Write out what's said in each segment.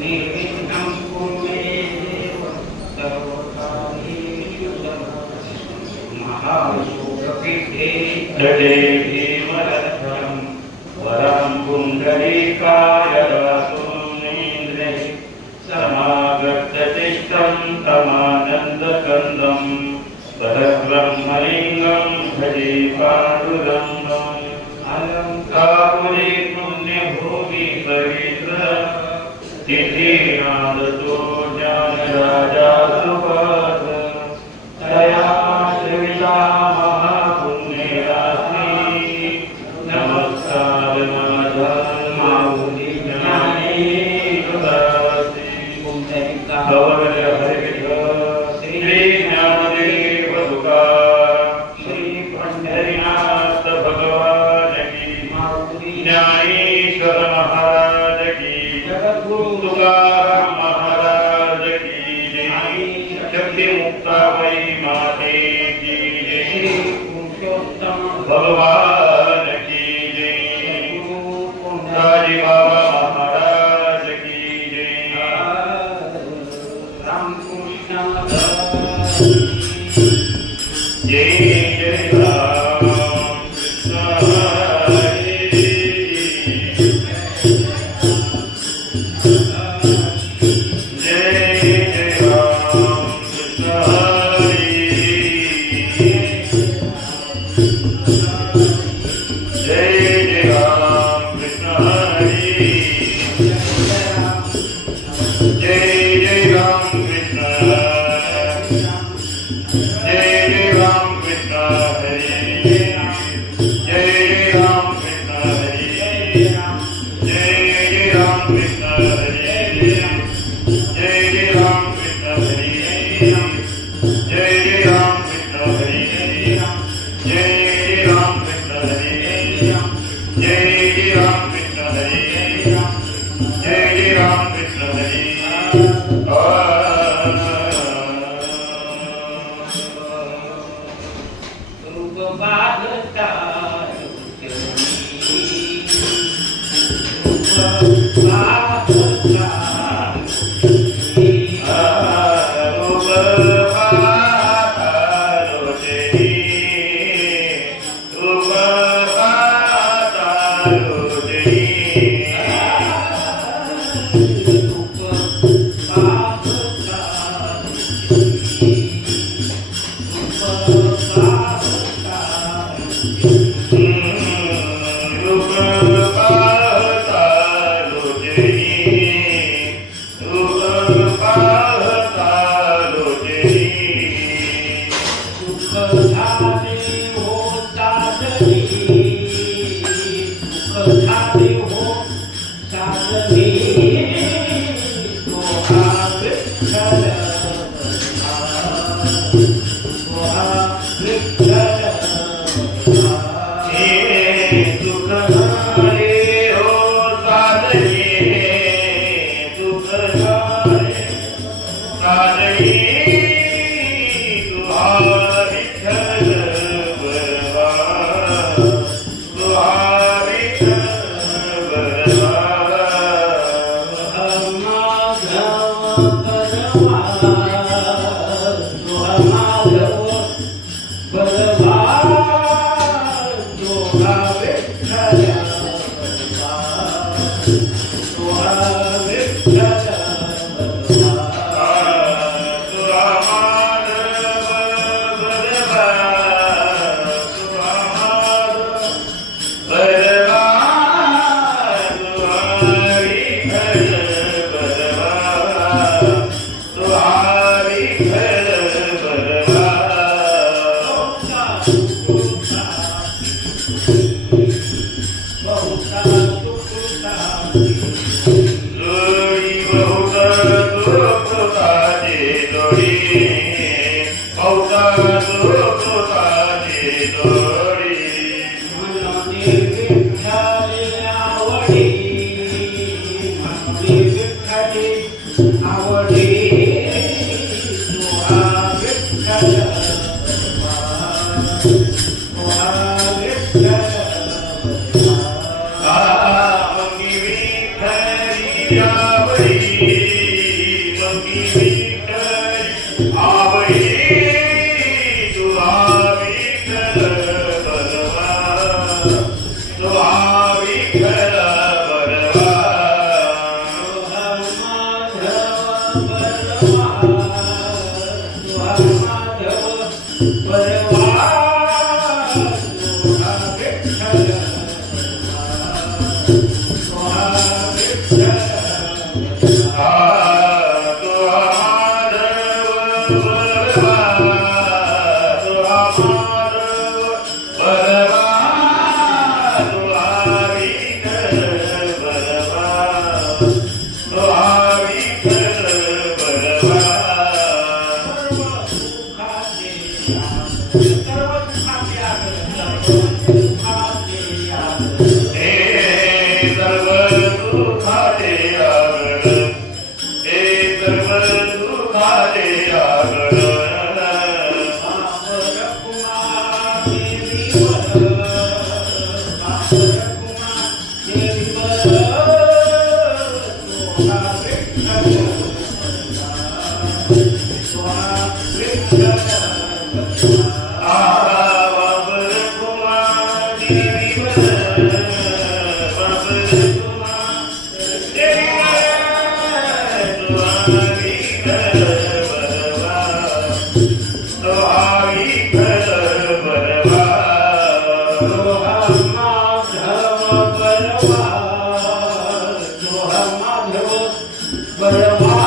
निर्विघ्नं कुरु मे देव सर्वकार्येषु महायोगपीठे जडेमरथं वरं पुण्डरीकाय दातुमिन्द्रे समागततिष्ठं तमानन्दकन्दं परब्रह्मलिङ्गं भजे पाण्डुरङ्गम् अलङ्कापुरे पुण्यभूमि पवित्र तिथिनादतो ज्ञानराजा सुपाद तया श्रीविदा महापुण्यराशि नमस्कार माधर्मावली ज्ञानेश्वरासि गौरव हरिविध श्री ज्ञानदेव तुकार श्री पंढरीनाथ भगवान की ज्ञानेश्वर महाराज की जगद्गुरु तुकाराम महाराज की जय शक्ति मुक्ताबाई माते की जय पुरुषोत्तम भगवान की जय राजी बाबा महाराज की जय रामकृष्ण जय जय राम कृष्ण हरे जय जय राम कृष्ण हरे जय जय राम कृष्ण हरे जय जय राम कृष्ण जय जय राम कृष्ण हरे जय जय राम कृष्ण हरे जय जय राम कृष्ण हरे जय जय राम कृष्ण हरे जय जय राम कृष्ण हरे जय जय राम कृष्ण हरे जय जय राम कृष्ण हरे जय जय राम कृष्ण हरे रूप बाधता आवडी तो हा विठ्ठल बलवा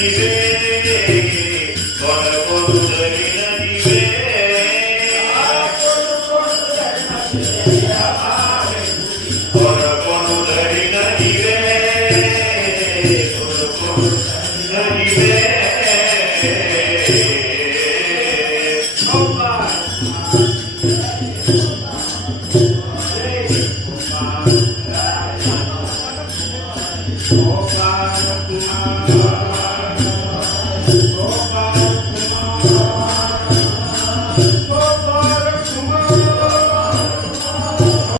दिवे कोण कोण धरीन दिवे कोण कोण धरीन दिवे कोण कोण